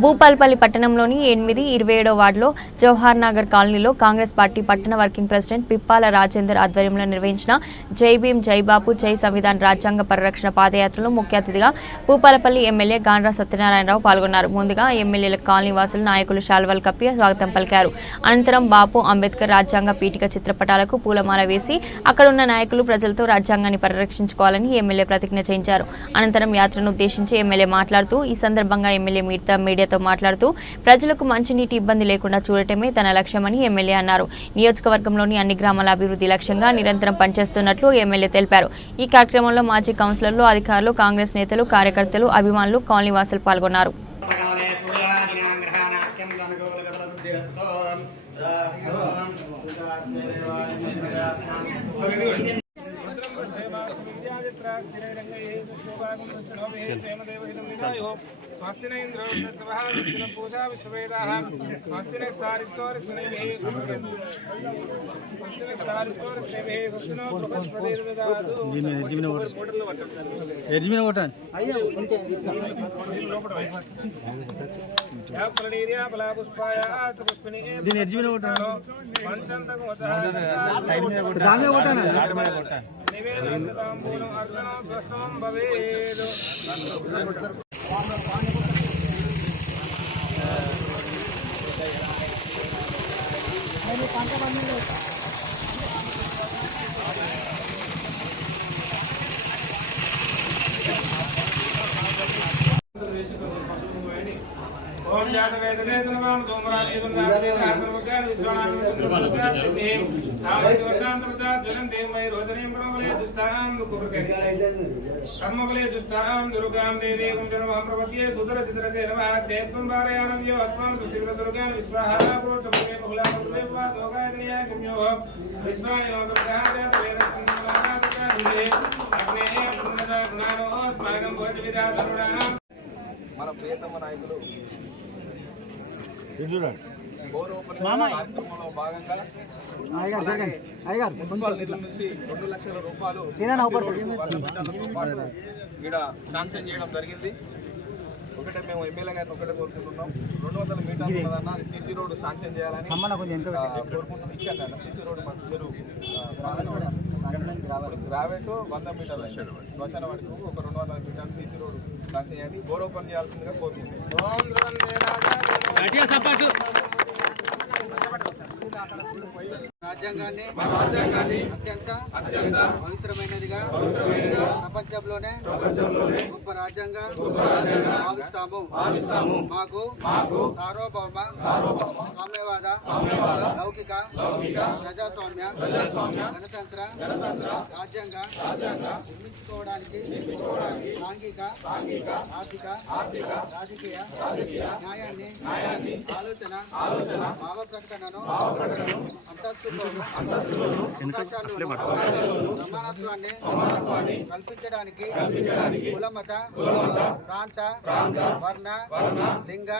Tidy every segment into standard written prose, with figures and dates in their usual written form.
భూపాల్పల్లి పట్టణంలోని 8-27 వార్డులో జవహర్ నగర్ కాలనీలో కాంగ్రెస్ పార్టీ పట్టణ వర్కింగ్ ప్రెసిడెంట్ పిప్పాల రాజేందర్ ఆధ్వర్యంలో నిర్వహించిన జై భీమ్ జై బాపు జై సంవిధాన్ రాజ్యాంగ పరిరక్షణ పాదయాత్రలో ముఖ్య అతిథిగా భూపాలపల్లి ఎమ్మెల్యే గాండ్ర సత్యనారాయణరావు పాల్గొన్నారు. ముందుగా ఎమ్మెల్యేల కాలనీ వాసులు నాయకులు శాల్వాలు కప్పి స్వాగతం పలికారు. అనంతరం బాపు అంబేద్కర్ రాజ్యాంగ పీఠిక చిత్రపటాలకు పూలమాల వేసి అక్కడున్న నాయకులు ప్రజలతో రాజ్యాంగాన్ని పరిరక్షించుకోవాలని ఎమ్మెల్యే ప్రతిజ్ఞ చేయించారు. అనంతరం యాత్రను ఉద్దేశించి ఎమ్మెల్యే మాట్లాడుతూ ఈ సందర్భంగా ఎమ్మెల్యే మీడియాతో మాట్లాడుతూ ప్రజలకు మంచినీటి ఇబ్బంది లేకుండా చూడటమే తన లక్ష్యమని ఎమ్మెల్యే అన్నారు. నియోజకవర్గంలోని అన్ని గ్రామాల అభివృద్ధి లక్ష్యంగా నిరంతరం పనిచేస్తున్నట్లు ఎమ్మెల్యే తెలిపారు. ఈ కార్యక్రమంలో మాజీ కౌన్సిలర్లు, అధికారులు, కాంగ్రెస్ నేతలు, కార్యకర్తలు, అభిమానులు, కాలనీ వాసులు పాల్గొన్నారు. ओम जात वेदने तनवाम सोमरात्रि बंदाते आत्मवज्ञान विश्वानाम विश्वानाम आदिवर्तान प्रसाद जनम देवमय रोदनीम परमले दुष्टानाम दुःखप्रकटे कर्मफले दुष्टानाम दुर्गाम देवी ओम जनमहं प्रपद्ये सुदर सिद्धरसे नमः देवं वारयानं यो अस्मान् सुतिव्रत दुर्गान विश्वाहारा प्रोचमने बहुला देववा दोगायत्र्याय कुम्यो विश्वाय नमः वेदसंनानादे अग्ने गुणानो स्मागं भोजविदातरुणानां మన ప్రియతమ నాయకులు కార్యక్రమంలో భాగంగా మున్సిపల్ నిధుల నుంచి 2 లక్షల రూపాయలు ఇక్కడ శాంక్షన్ చేయడం జరిగింది. ఒకటే మేము ఎమ్మెల్యే గారిని ఒకటే కోరుకుంటున్నాం, 200 మీటర్లు ఉన్నదన్న అది సీసీ రోడ్డు శాంక్షన్ చేయాలని కోరుకుంటున్నాం. ఇచ్చాను సీసీ రోడ్డు మాకు చెరువు గ్రావెట్ 100 మీటర్లు శ్మశాన వాడికి ఒక 200 మీటర్లు సీసీ రోడ్డు శాంక్షన్ చేయాలి, బోర్ ఓపెన్ చేయాల్సిందిగా కోరుకుంటున్నాం. రాజ్యాంగాన్ని అత్యంత పవిత్రమైనదిగా ప్రపంచంలోనే గొప్ప రాజ్యాంగం భావిస్తాము. మాకు సార్వభౌమ సామ్యవాద లౌకిక ప్రజాస్వామ్య గణతంత్ర రాజ్యాంగ నిర్మించుకోవడానికి సాంఘిక ఆర్థిక రాజకీయ న్యాయాన్ని ఆలోచన భావ ప్రకటనను సమానత్వాన్ని కల్పించడానికి కుల మత ప్రాంత వర్ణ లింగ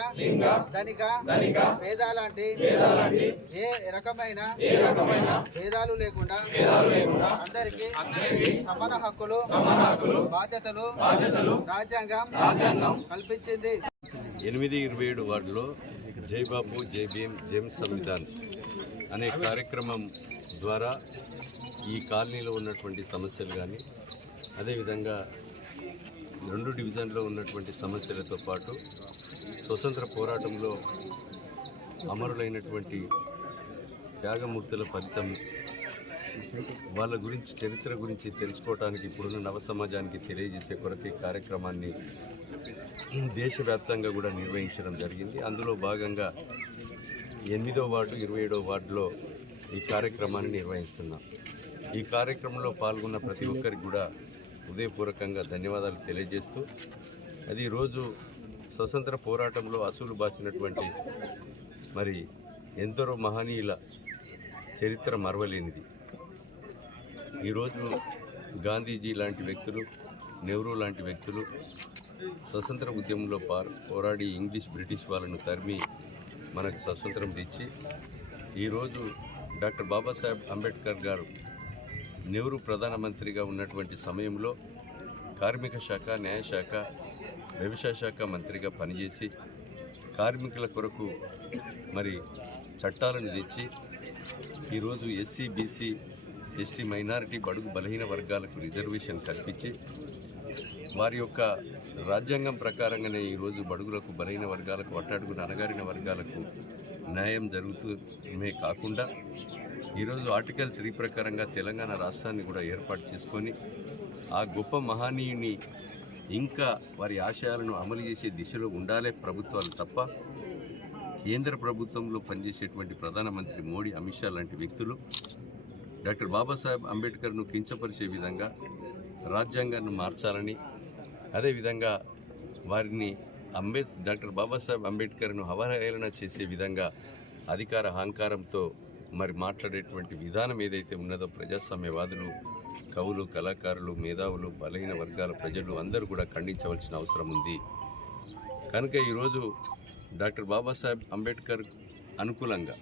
ధనిక భేదాలాంటి ఏ రకమైన భేదాలు లేకుండా అందరికీ సమాన హక్కులు బాధ్యతలు రాజ్యాంగం కల్పించింది. 8-27 వార్డులో జై బాపు జై భీమ్ జై సంవిధాన్ అనే కార్యక్రమం ద్వారా ఈ కాలనీలో ఉన్నటువంటి సమస్యలు కానీ అదేవిధంగా 2 డివిజన్లో ఉన్నటువంటి సమస్యలతో పాటు స్వతంత్ర పోరాటంలో అమరులైనటువంటి త్యాగమూర్తుల ఫలితం వాళ్ళ గురించి చరిత్ర గురించి తెలుసుకోవడానికి ఇప్పుడున్న నవ సమాజానికి తెలియజేసే కొరకు ఈ కార్యక్రమాన్ని దేశవ్యాప్తంగా కూడా నిర్వహించడం జరిగింది. అందులో భాగంగా 8వ వార్డు 27వ వార్డులో ఈ కార్యక్రమాన్ని నిర్వహిస్తున్నాం. ఈ కార్యక్రమంలో పాల్గొన్న ప్రతి ఒక్కరికి కూడా హృదయపూర్వకంగా ధన్యవాదాలు తెలియజేస్తూ అది ఈరోజు స్వతంత్ర పోరాటంలో అసూలు బాసినటువంటి మరి ఎందరో మహనీయుల చరిత్ర మరవలేనిది. ఈరోజు గాంధీజీ లాంటి వ్యక్తులు, నెహ్రూ లాంటి వ్యక్తులు స్వతంత్ర ఉద్యమంలో పోరాడి బ్రిటిష్ వాళ్ళను తరిమి మనకు స్వతంత్రం తెచ్చి ఈరోజు డాక్టర్ బాబాసాహెబ్ అంబేద్కర్ గారు నెహ్రూ ప్రధానమంత్రిగా ఉన్నటువంటి సమయంలో కార్మిక శాఖ, న్యాయశాఖ, వ్యవసాయ శాఖ మంత్రిగా పనిచేసి కార్మికుల కొరకు మరి చట్టాలను తెచ్చి ఈరోజు ఎస్సీ బీసీ ఎస్టీ మైనారిటీ బడుగు బలహీన వర్గాలకు రిజర్వేషన్ కల్పించి వారి యొక్క రాజ్యాంగం ప్రకారంగానే ఈరోజు బడుగులకు బలహీన వర్గాలకు అట్టడుగున అణగారిన వర్గాలకు న్యాయం జరుగుతూనే కాకుండా ఈరోజు ఆర్టికల్ 3 ప్రకారంగా తెలంగాణ రాష్ట్రాన్ని కూడా ఏర్పాటు చేసుకొని ఆ గొప్ప మహనీయుని ఇంకా వారి ఆశయాలను అమలు చేసే దిశలో ఉండాలే ప్రభుత్వాలు తప్ప కేంద్ర ప్రభుత్వంలో పనిచేసేటువంటి ప్రధానమంత్రి మోడీ అమిత్ షా లాంటి వ్యక్తులు డాక్టర్ బాబాసాహెబ్ అంబేద్కర్ను కించపరిచే విధంగా రాజ్యాంగాన్ని మార్చాలని అదేవిధంగా వారిని డాక్టర్ బాబాసాహెబ్ అంబేద్కర్ను అవహేళన చేసే విధంగా అధికార అహంకారంతో మరి మాట్లాడేటువంటి విధానం ఏదైతే ఉన్నదో ప్రజాస్వామ్యవాదులు కవులు కళాకారులు మేధావులు బలహీన వర్గాల ప్రజలు అందరూ కూడా ఖండించవలసిన అవసరం ఉంది. కనుక ఈరోజు డాక్టర్ బాబాసాహెబ్ అంబేద్కర్ అనుకూలంగా